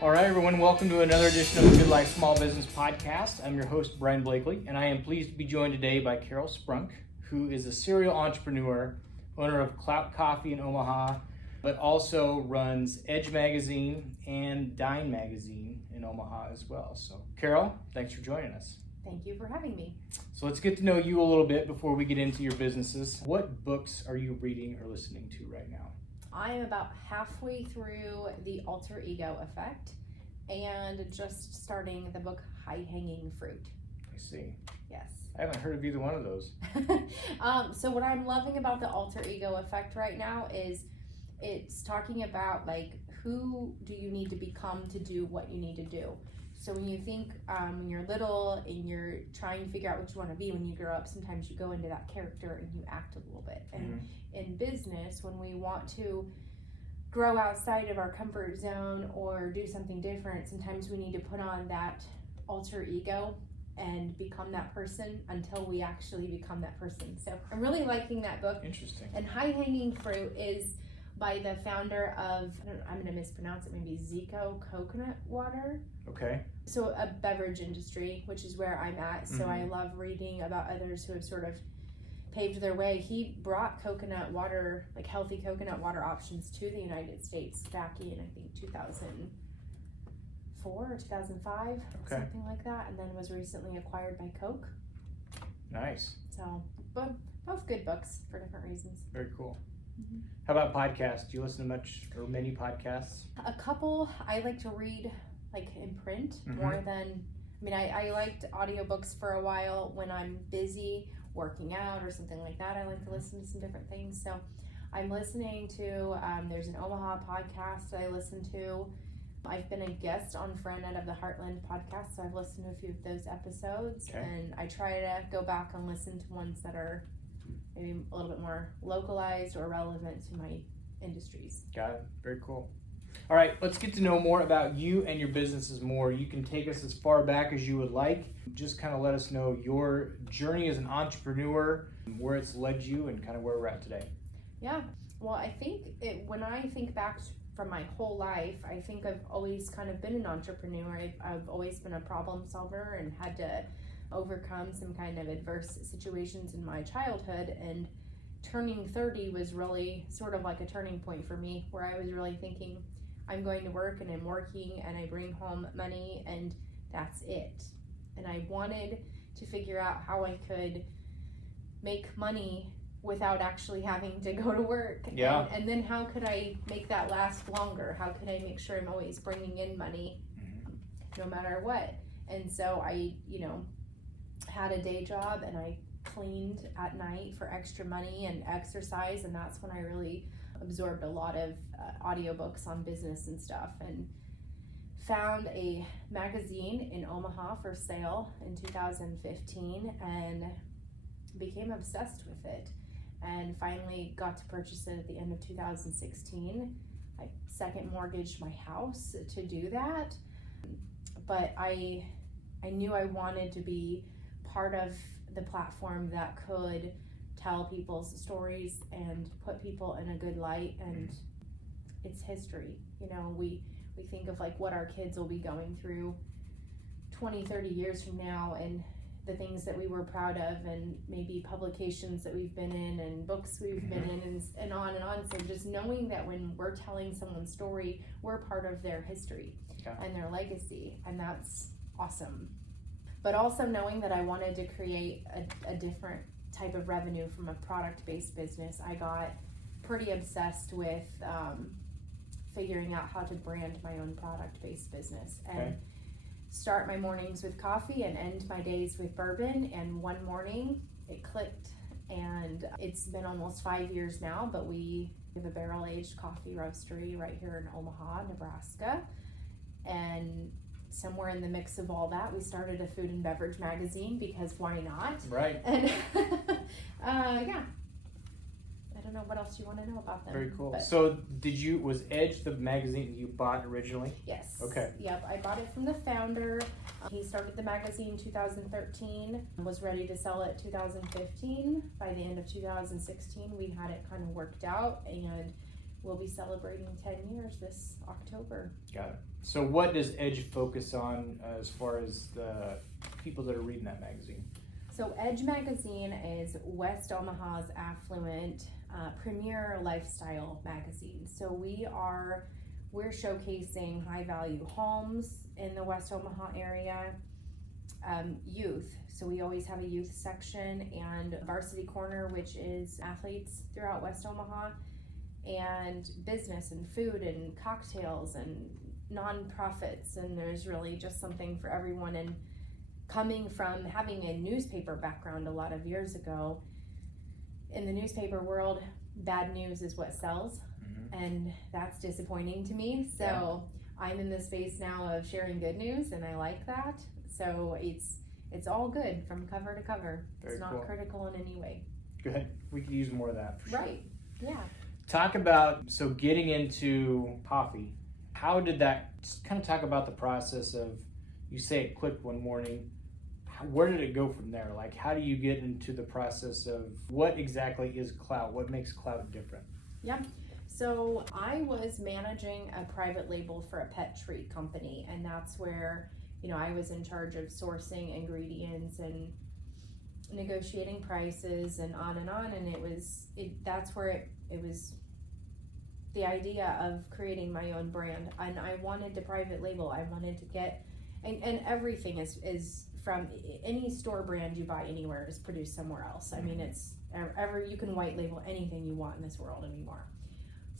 All right, everyone, welcome to another edition of the Good Life Small Business Podcast. I'm your host, Brian Blakely, and I am pleased to be joined today by Carole Sprunk, who is a serial entrepreneur, owner of Clout Coffee in Omaha, but also runs Edge Magazine and Dine Magazine in Omaha as well. So, Carole, thanks for joining us. Thank you for having me. So let's get to know you a little bit before we get into your businesses. What books are you reading or listening to right now? I am about halfway through The Alter Ego Effect and just starting the book High Hanging Fruit. I see. Yes. I haven't heard of either one of those. So what I'm loving about The Alter Ego Effect right now is it's talking about like who do you need to become to do what you need to do. So when you think when you're little and you're trying to figure out what you want to be when you grow up, sometimes you go into that character and you act a little bit. And in business, when we want to grow outside of our comfort zone or do something different, sometimes we need to put on that alter ego and become that person until we actually become that person. So I'm really liking that book. Interesting. And High Hanging Fruit is by the founder of, I'm going to mispronounce it, maybe Zico Coconut Water. Okay. So a beverage industry, which is where I'm at. So I love reading about others who have sort of paved their way. He brought coconut water, like healthy coconut water options to the United States back in, I think, 2004 or 2005, something like that. And then was recently acquired by Coke. Nice. So both good books for different reasons. Very cool. How about podcasts? Do you listen to much or many podcasts? A couple. I like to read like in print more than, I liked audiobooks for a while when I'm busy working out or something like that. I like to listen to some different things. So I'm listening to, there's an Omaha podcast that I listen to. I've been a guest on Fronet of the Heartland podcast, so I've listened to a few of those episodes. Okay. And I try to go back and listen to ones that are maybe a little bit more localized or relevant to my industries. Got it. Very cool. All right, let's get to know more about you and your businesses more. You can take us as far back as you would like. Just kind of let us know your journey as an entrepreneur, where it's led you, and kind of where we're at today. Yeah, well, I think when I think back from my whole life, I think I've always kind of been an entrepreneur. I've always been a problem solver and had to overcome some kind of adverse situations in my childhood, and turning 30 was really sort of like a turning point for me, where I was really thinking, I'm going to work and I'm working and I bring home money and that's it. And I wanted to figure out how I could make money without actually having to go to work. Yeah. And then how could I make that last longer? How could I make sure I'm always bringing in money no matter what? And so I, had a day job and I cleaned at night for extra money and exercise, and that's when I really absorbed a lot of audiobooks on business and stuff, and found a magazine in Omaha for sale in 2015 and became obsessed with it, and finally got to purchase it at the end of 2016. I second mortgaged my house to do that, but I knew I wanted to be part of the platform that could tell people's stories and put people in a good light. And it's history. We think of like what our kids will be going through 20, 30 years from now, and the things that we were proud of, and maybe publications that we've been in and books we've been in, and on and on. So just knowing that when we're telling someone's story, we're part of their history and their legacy, and that's awesome. But also knowing that I wanted to create a different type of revenue from a product-based business, I got pretty obsessed with figuring out how to brand my own product-based business and start my mornings with coffee and end my days with bourbon. And one morning it clicked, and it's been almost 5 years now, but we have a barrel-aged coffee roastery right here in Omaha, Nebraska. And somewhere in the mix of all that, we started a food and beverage magazine, because why not? Right. And yeah, I don't know what else you want to know about them. Very cool. But So was Edge the magazine you bought originally? yes. Okay. Yep, I bought it from the founder. He started the magazine in 2013, was ready to sell it 2015. By the end of 2016, we had it kind of worked out, and we'll be celebrating 10 years this October. Got it. So what does Edge focus on as far as the people that are reading that magazine? So Edge Magazine is West Omaha's affluent premier lifestyle magazine. So we're showcasing high value homes in the West Omaha area, youth. So we always have a youth section, and Varsity Corner, which is athletes throughout West Omaha, and business and food and cocktails and nonprofits. And there's really just something for everyone. And coming from having a newspaper background a lot of years ago, in the newspaper world, bad news is what sells, and that's disappointing to me. So I'm in the space now of sharing good news, and I like that. So it's all good from cover to cover. It's not critical in any way. Good. We could use more of that for sure. Right. Yeah. Talk about, so getting into coffee, how did that, just kind of talk about the process of, you say it clicked one morning, where did it go from there? Like, how do you get into the process of what exactly is Clout? What makes Clout different? Yeah. So I was managing a private label for a pet treat company, and that's where, I was in charge of sourcing ingredients and negotiating prices and on. And that's where it was the idea of creating my own brand. And I wanted to private label. I wanted to get, and everything is from any store brand you buy anywhere is produced somewhere else. I mean, it's you can white label anything you want in this world anymore.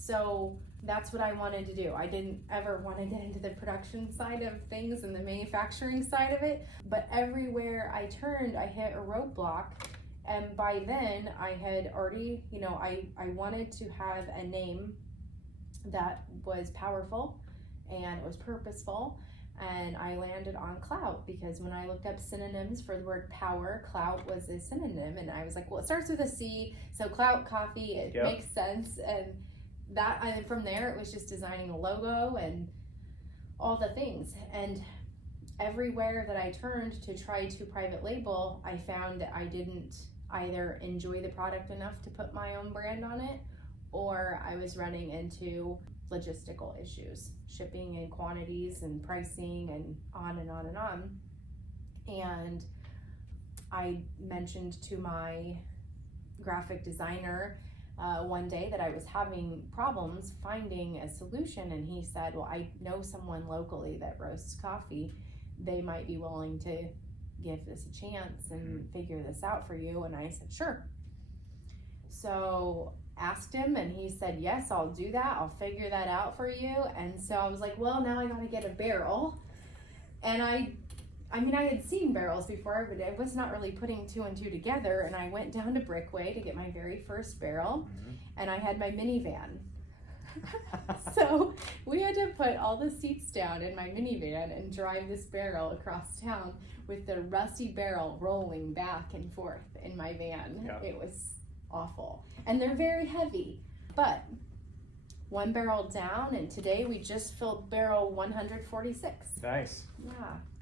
So that's what I wanted to do. I didn't ever want to get into the production side of things and the manufacturing side of it, but everywhere I turned, I hit a roadblock. And by then I had already, I wanted to have a name that was powerful and it was purposeful. And I landed on Clout because when I looked up synonyms for the word power, Clout was a synonym. And I was like, well, it starts with a C, so Clout Coffee, it makes sense. And from there, it was just designing a logo and all the things. And everywhere that I turned to try to private label, I found that I didn't either enjoy the product enough to put my own brand on it, or I was running into logistical issues, shipping and quantities and pricing and on and on and on. And I mentioned to my graphic designer one day that I was having problems finding a solution, and he said, well, I know someone locally that roasts coffee. They might be willing to give this a chance and figure this out for you. And I said, sure. So asked him, and he said, yes, I'll do that. I'll figure that out for you. And so I was like, well, now I gotta get a barrel. And I had seen barrels before, but I was not really putting two and two together. And I went down to Brickway to get my very first barrel, and I had my minivan. So we had to put all the seats down in my minivan and drive this barrel across town with the rusty barrel rolling back and forth in my van. Yeah. It was awful. And they're very heavy, but one barrel down, and today we just filled barrel 146. Nice. Yeah.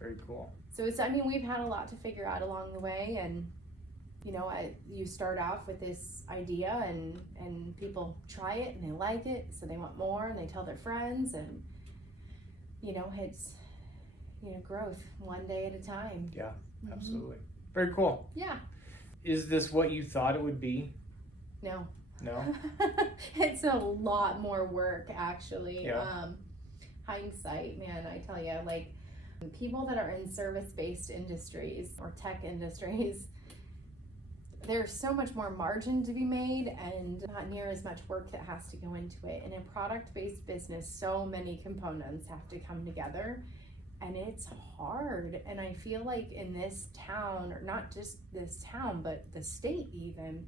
Very cool. So we've had a lot to figure out along the way, and you start off with this idea, and people try it and they like it, so they want more and they tell their friends, and it's growth one day at a time. Yeah, absolutely. Very cool. Yeah. Is this what you thought it would be? No. It's a lot more work, actually. Yeah. Hindsight, man, I tell you, like, people that are in service-based industries or tech industries, there's so much more margin to be made and not near as much work that has to go into it. In a product-based business, so many components have to come together, and it's hard. And I feel like in this town, or not just this town, but the state even,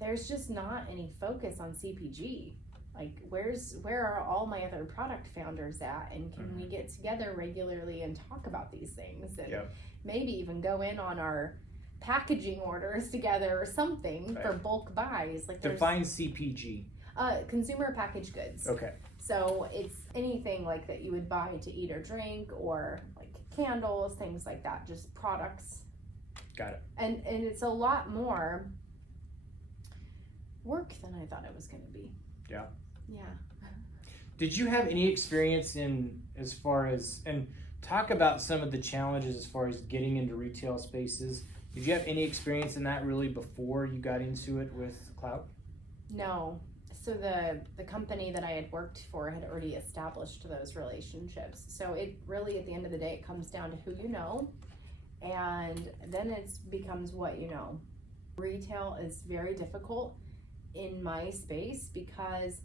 there's just not any focus on CPG. Like, where are all my other product founders at? And can we get together regularly and talk about these things? And maybe even go in on our packaging orders together or something for bulk buys. Like, define CPG. Consumer packaged goods. Okay. So it's anything like that you would buy to eat or drink, or like candles, things like that, just products. Got it. And it's a lot more work than I thought it was going to be. Yeah. Yeah. Did you have any experience in as far as, and talk about some of the challenges as far as getting into retail spaces? Did you have any experience in that really before you got into it with Clout? No. So the company that I had worked for had already established those relationships. So it really, at the end of the day, it comes down to who you know, and then it becomes what you know. Retail is very difficult in my space because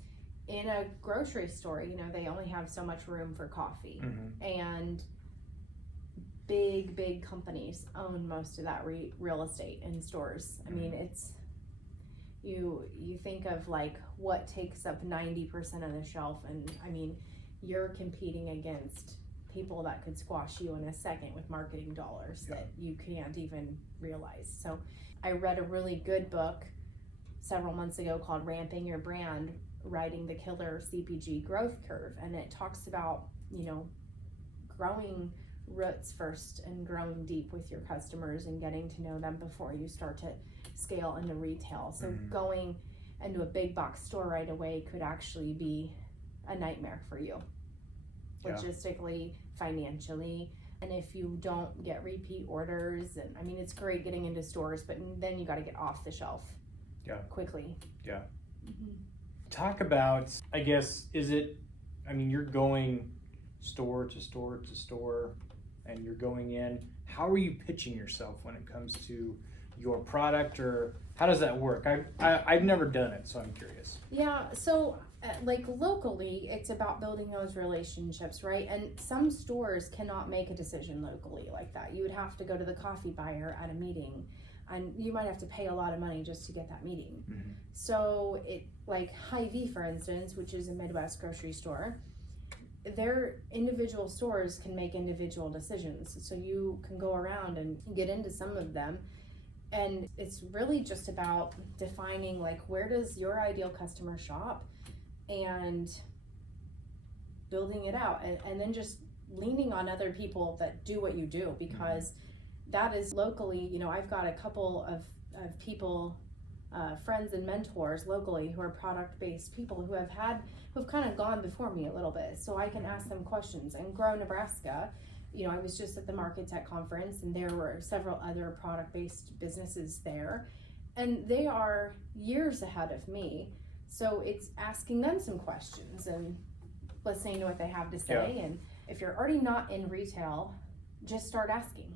in a grocery store, you know, they only have so much room for coffee, and big companies own most of that real estate in stores. I mean, it's you think of like what takes up 90% of the shelf, and I mean, you're competing against people that could squash you in a second with marketing dollars that you can't even realize. So I read a really good book several months ago called Ramping Your Brand, Writing the Killer CPG Growth Curve, and it talks about, you know, growing roots first and growing deep with your customers and getting to know them before you start to scale into retail. So going into a big box store right away could actually be a nightmare for you, logistically, financially, and if you don't get repeat orders. And I mean, it's great getting into stores, but then you got to get off the shelf quickly. Talk about, I guess, you're going store to store to store, and you're going in. How are you pitching yourself when it comes to your product, or how does that work? I've never done it, so I'm curious. Yeah, so like locally, it's about building those relationships, right? And some stores cannot make a decision locally like that. You would have to go to the coffee buyer at a meeting, and you might have to pay a lot of money just to get that meeting. So it, like Hy-Vee, for instance, which is a Midwest grocery store, their individual stores can make individual decisions. So you can go around and get into some of them, and it's really just about defining like, where does your ideal customer shop, and building it out, and then just leaning on other people that do what you do, because that is locally, you know, I've got a couple of people, friends and mentors locally who are product-based people who've kind of gone before me a little bit, so I can ask them questions. And Grow Nebraska, you know, I was just at the Market Tech conference, and there were several other product-based businesses there, and they are years ahead of me. So it's asking them some questions and listening to what they have to say. And if you're already not in retail, just start asking.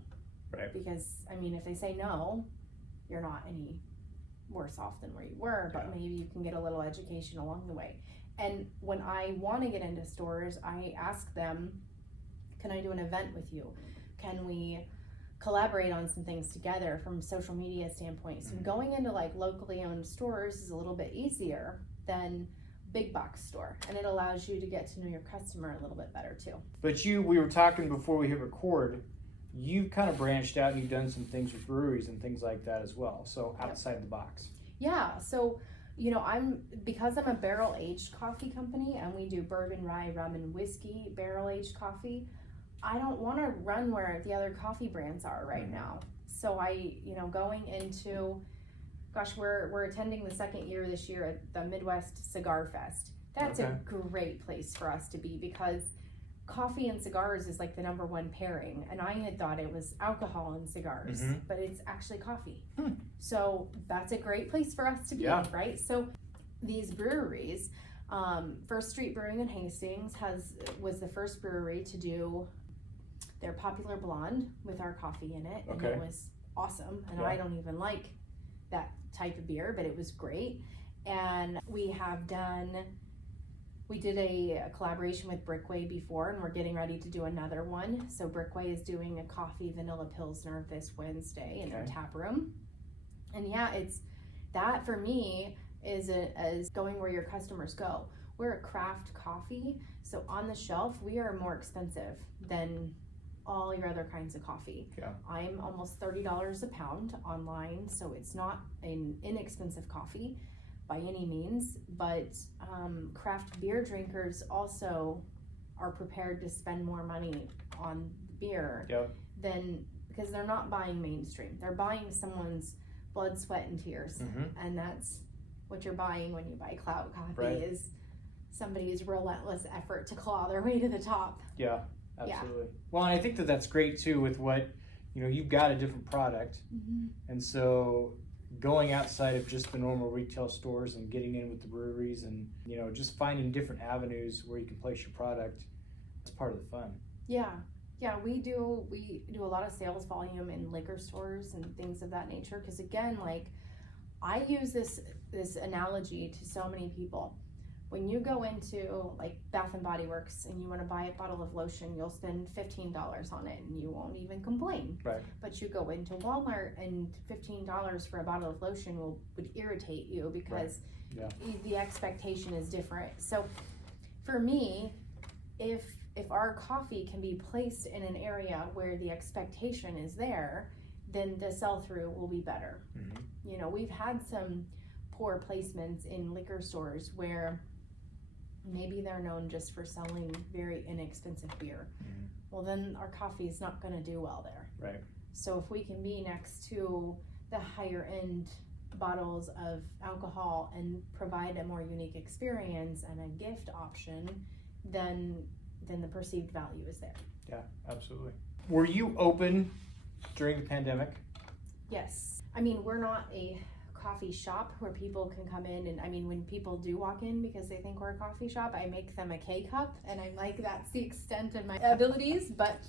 Right. Because, I mean, if they say no, you're not any worse off than where you were, but maybe you can get a little education along the way. And when I want to get into stores, I ask them, can I do an event with you? Can we collaborate on some things together from a social media standpoint? So going into like locally owned stores is a little bit easier than big box store, and it allows you to get to know your customer a little bit better too. But we were talking before we hit record, you've kind of branched out and you've done some things with breweries and things like that as well, so outside the box. Yeah, so you know, because I'm a barrel aged coffee company, and we do bourbon, rye, rum, and whiskey barrel aged coffee, I don't want to run where the other coffee brands are right now. So going into, we're attending the second year this year at the Midwest Cigar Fest. That's a great place for us to be, because coffee and cigars is like the number one pairing, and I had thought it was alcohol and cigars, but it's actually coffee. So that's a great place for us to be, right? So these breweries, First Street Brewing in Hastings was the first brewery to do their popular blonde with our coffee in it, and it was awesome. And I don't even like that type of beer, but it was great. And we did a collaboration with Brickway before, and we're getting ready to do another one. So Brickway is doing a coffee vanilla pilsner this Wednesday in their tap room. And it's that for me is going where your customers go. We're a craft coffee, so on the shelf we are more expensive than all your other kinds of coffee. I'm almost $30 a pound online, so it's not an inexpensive coffee by any means, but craft beer drinkers also are prepared to spend more money on beer than, because they're not buying mainstream. They're buying someone's blood, sweat, and tears, and that's what you're buying when you buy Clout Coffee is somebody's relentless effort to claw their way to the top. Yeah, absolutely. Well, and I think that that's great too with what, you've got a different product. And so going outside of just the normal retail stores and getting in with the breweries and, just finding different avenues where you can place your product, that's part of the fun. Yeah, we do a lot of sales volume in liquor stores and things of that nature. Because again, like, I use this analogy to so many people. When you go into like Bath and Body Works and you want to buy a bottle of lotion, you'll spend $15 on it and you won't even complain. Right. But you go into Walmart and $15 for a bottle of lotion would irritate you because the expectation is different. So for me, if our coffee can be placed in an area where the expectation is there, then the sell-through will be better. We've had some poor placements in liquor stores where maybe they're known just for selling very inexpensive beer. Well, then our coffee is not going to do well there. Right. So if we can be next to the higher end bottles of alcohol and provide a more unique experience and a gift option, then the perceived value is there. Yeah, absolutely. Were you open during the pandemic? Yes. I mean, we're not a coffee shop where people can come in and when people do walk in because they think we're a coffee shop, I make them a K-cup and I'm like, that's the extent of my abilities. But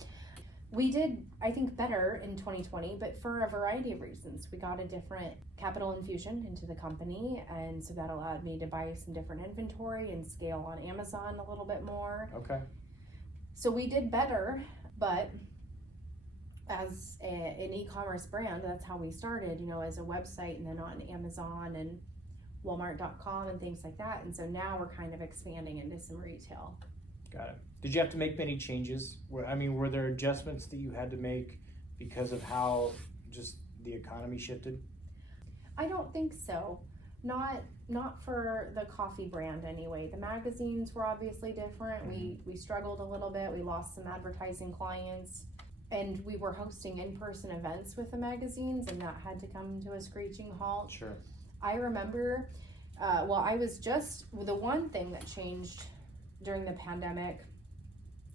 we did, I think, better in 2020, but for a variety of reasons. We got a different capital infusion into the company, and so that allowed me to buy some different inventory and scale on Amazon a little bit more. Okay. So we did better, but as an e-commerce brand, that's how we started, as a website and then on Amazon and Walmart.com and things like that. And so now we're kind of expanding into some retail. Got it. Did you have to make many changes? Were there adjustments that you had to make because of how just the economy shifted? I don't think so. Not for the coffee brand anyway. The magazines were obviously different. We struggled a little bit. We lost some advertising clients. And we were hosting in-person events with the magazines, and that had to come to a screeching halt. Sure. I remember, the one thing that changed during the pandemic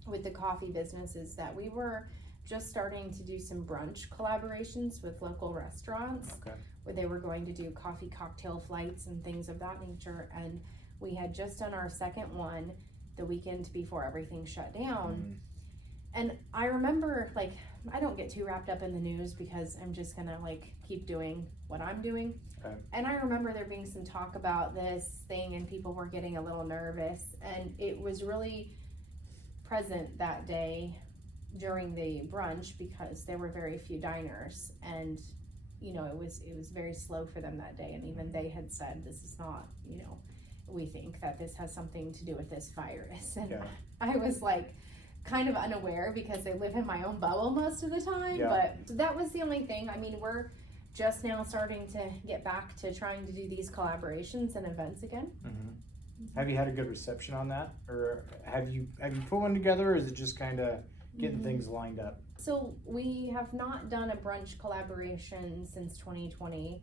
with the coffee business is that we were just starting to do some brunch collaborations with local restaurants. Okay. Where they were going to do coffee cocktail flights and things of that nature. And we had just done our second one the weekend before everything shut down. And I remember, I don't get too wrapped up in the news because I'm just gonna keep doing what I'm doing. Okay. And I remember there being some talk about this thing and people were getting a little nervous, and it was really present that day during the brunch because there were very few diners, and it was very slow for them that day. And even they had said, this is not, we think that this has something to do with this virus. And I was kind of unaware because I live in my own bubble most of the time, but that was the only thing. We're just now starting to get back to trying to do these collaborations and events again. Have you had a good reception on that, or have you put one together, or is it just kind of getting things lined up? So we have not done a brunch collaboration since 2020,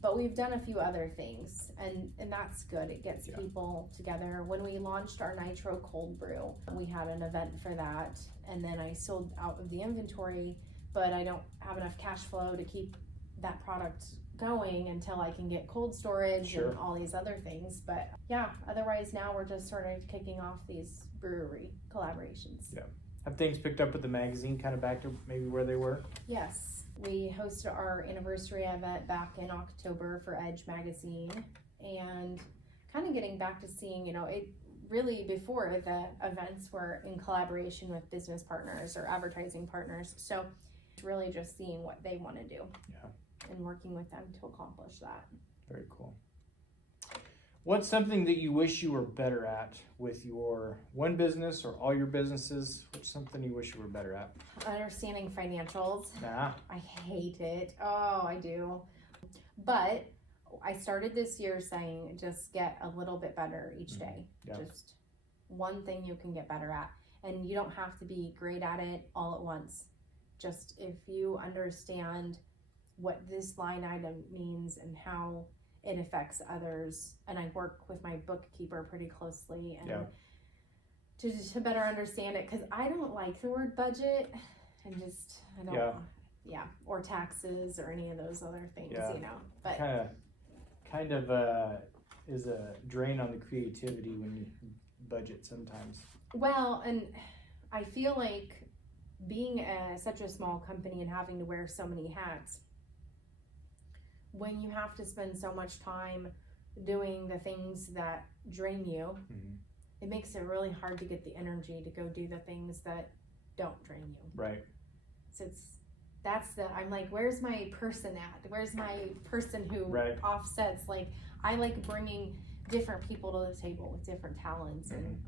but we've done a few other things, and that's good. It gets people together. When we launched our Nitro Cold Brew, we had an event for that, and then I sold out of the inventory, but I don't have enough cash flow to keep that product going until I can get cold storage and all these other things. But otherwise now we're just sort of kicking off these brewery collaborations. Yeah. Have things picked up with the magazine kind of back to maybe where they were? Yes. We hosted our anniversary event back in October for Edge Magazine, and kind of getting back to seeing, it really before the events were in collaboration with business partners or advertising partners. So it's really just seeing what they want to do and working with them to accomplish that. Very cool. What's something that you wish you were better at with your one business or all your businesses? What's something you wish you were better at? Understanding financials. Nah. I hate it. Oh, I do. But I started this year saying just get a little bit better each day. Just one thing you can get better at. And you don't have to be great at it all at once. Just if you understand what this line item means and how it affects others. And I work with my bookkeeper pretty closely and to better understand it, because I don't like the word budget and I don't or taxes or any of those other things, but kind of is a drain on the creativity when you budget sometimes. Well, and I feel like being such a small company and having to wear so many hats, when you have to spend so much time doing the things that drain you, it makes it really hard to get the energy to go do the things that don't drain you. Right. So I'm like, where's my person at? Where's my person who offsets? Like, I like bringing different people to the table with different talents and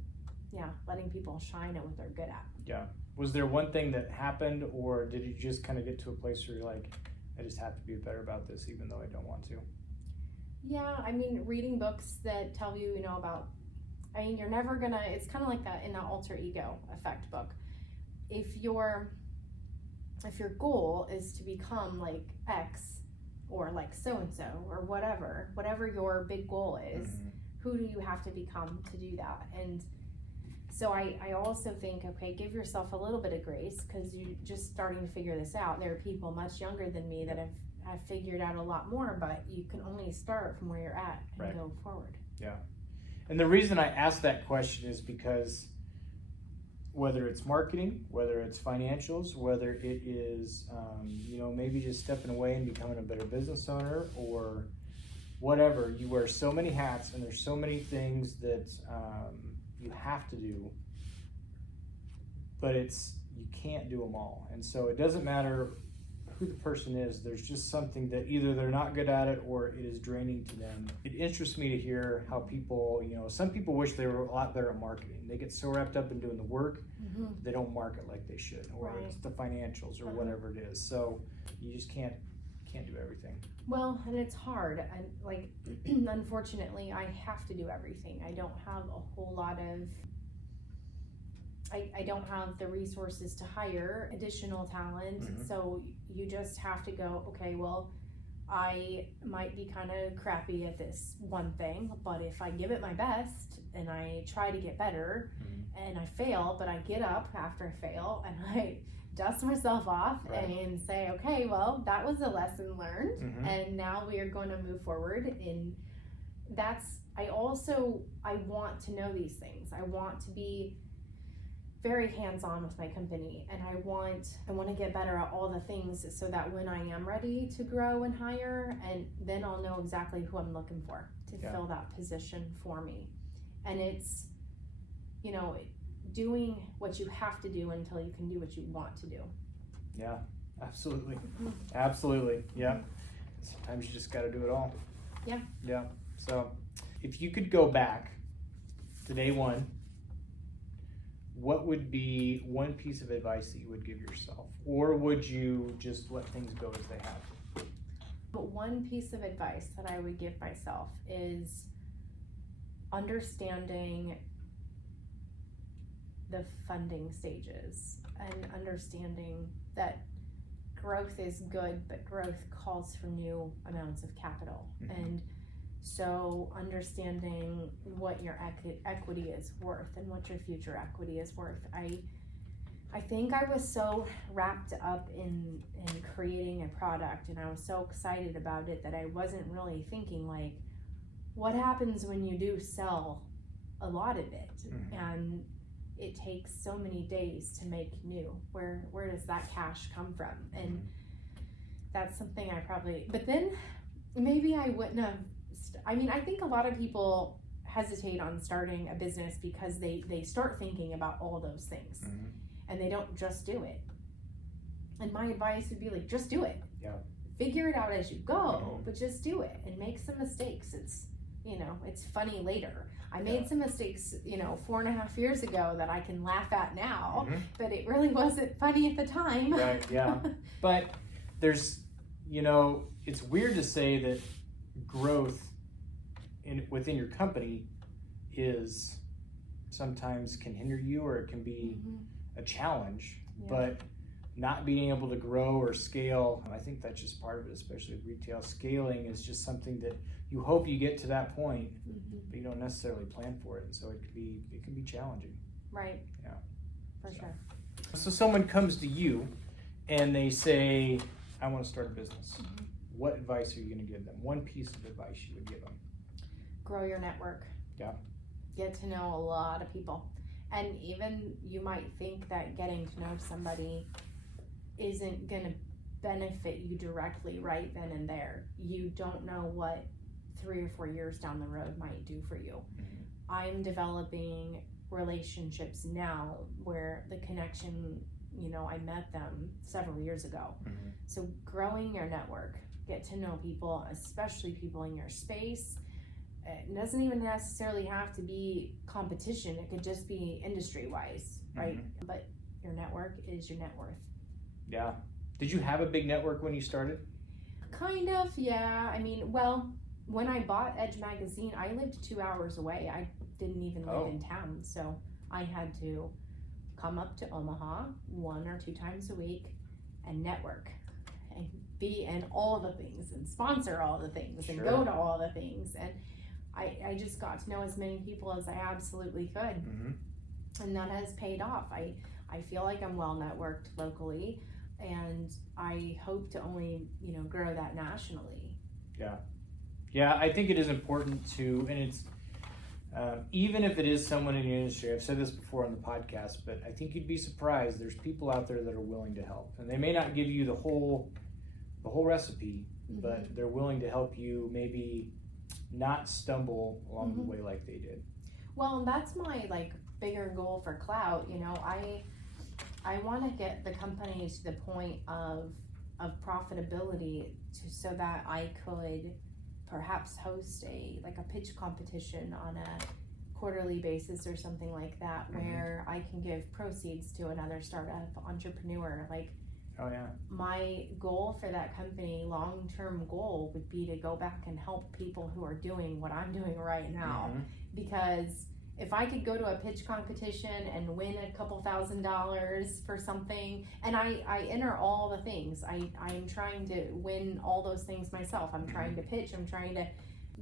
letting people shine at what they're good at. Yeah. Was there one thing that happened, or did you just kind of get to a place where you're like, I just have to be better about this even though I don't want to? Yeah, I mean, reading books that tell you, about, you're never gonna, it's kind of like that in the alter ego effect book. If your goal is to become like X or like so-and-so or whatever your big goal is, who do you have to become to do that? And so I also think, okay, give yourself a little bit of grace, because you're just starting to figure this out. There are people much younger than me that have figured out a lot more, but you can only start from where you're at and go forward. Yeah. And the reason I ask that question is because whether it's marketing, whether it's financials, whether it is, maybe just stepping away and becoming a better business owner or whatever, you wear so many hats and there's so many things that you have to do, but you can't do them all. And so it doesn't matter who the person is, there's just something that either they're not good at it or it is draining to them. It interests me to hear how people, some people wish they were a lot better at marketing. They get so wrapped up in doing the work, they don't market like they should, or it's the financials or whatever it is. So you just can't do everything. Well, and it's hard. And like, unfortunately, I have to do everything. I don't have a whole lot of, I don't have the resources to hire additional talent. So you just have to go, okay, well, I might be kind of crappy at this one thing, but if I give it my best and I try to get better and I fail, but I get up after I fail and I dust myself off and say, okay, well, that was a lesson learned and now we are going to move forward. And I want to know these things. I want to be very hands-on with my company, and I want to get better at all the things so that when I am ready to grow and hire, and then I'll know exactly who I'm looking for to fill that position for me. And it's, doing what you have to do until you can do what you want to do. Yeah, absolutely. Absolutely. Yeah. Sometimes you just got to do it all. Yeah. Yeah. So if you could go back to day one, what would be one piece of advice that you would give yourself? Or would you just let things go as they have? But one piece of advice that I would give myself is understanding the funding stages and understanding that growth is good, but growth calls for new amounts of capital. And so understanding what your equity is worth and what your future equity is worth. I think I was so wrapped up in creating a product, and I was so excited about it that I wasn't really thinking like, what happens when you do sell a lot of it? And it takes so many days to make new. Where does that cash come from? And that's something but then maybe I wouldn't have. I think a lot of people hesitate on starting a business because they start thinking about all those things and they don't just do it. And my advice would be like, just do it. Yeah. Figure it out as you go, but just do it and make some mistakes. It's funny later. I made some mistakes, 4.5 years ago that I can laugh at now, but it really wasn't funny at the time. Right, yeah. But there's, it's weird to say that growth within your company is sometimes can hinder you, or it can be a challenge. But not being able to grow or scale. I think that's just part of it, especially with retail. Scaling is just something that you hope you get to that point, but you don't necessarily plan for it, and so it can be challenging. Right. Yeah. For sure. So someone comes to you and they say, I want to start a business. What advice are you going to give them? One piece of advice you would give them? Grow your network. Yeah. Get to know a lot of people. And even you might think that getting to know somebody isn't going to benefit you directly right then and there. You don't know what 3 or 4 years down the road might do for you. I'm developing relationships now where the connection, I met them several years ago. So growing your network, get to know people, especially people in your space. It doesn't even necessarily have to be competition. It could just be industry wise, right? But your network is your net worth. Yeah. Did you have a big network when you started? Kind of, yeah. I mean, well, when I bought Edge Magazine, I lived 2 hours away. I didn't even live in town, so I had to come up to Omaha 1 or 2 times a week and network and be in all the things and sponsor all the things and go to all the things. And I just got to know as many people as I absolutely could. And that has paid off. I feel like I'm well networked locally, and I hope to only, grow that nationally. Yeah, I think it is important to, and it's, even if it is someone in the industry, I've said this before on the podcast, but I think you'd be surprised. There's people out there that are willing to help, and they may not give you the whole recipe, but they're willing to help you maybe not stumble along the way like they did. Well, that's my bigger goal for Clout. I want to get the company to the point of profitability so that I could perhaps host a pitch competition on a quarterly basis or something like that, where I can give proceeds to another startup entrepreneur. My goal for that company, long-term goal, would be to go back and help people who are doing what I'm doing right now. Because if I could go to a pitch competition and win a couple $1,000s for something, and I enter all the things, I'm trying to win all those things myself. I'm trying to pitch, I'm trying to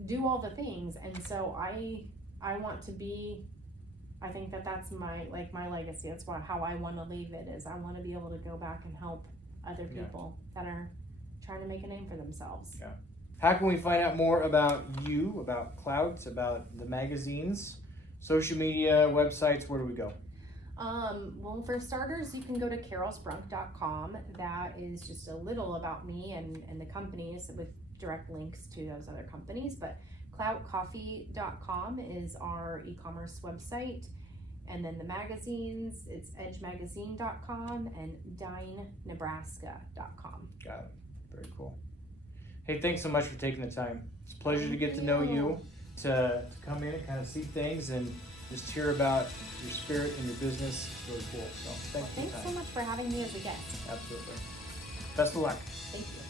do all the things, and so I want to be, I think that's my legacy. That's how I want to leave it, is I want to be able to go back and help other people that are trying to make a name for themselves. Yeah. How can we find out more about you, about Clout, about the magazines, social media, websites? Where do we go? Well, for starters, you can go to carolesprunk.com. That is just a little about me and the companies with direct links to those other companies. But cloutcoffee.com is our e-commerce website. And then the magazines, it's edgemagazine.com and dinenebraska.com. Got it. Very cool. Hey, thanks so much for taking the time. It's a pleasure to get to know you, to come in and kind of see things and just hear about your spirit and your business. It's really cool. So thanks so much for having me as a guest. Absolutely. Best of luck. Thank you.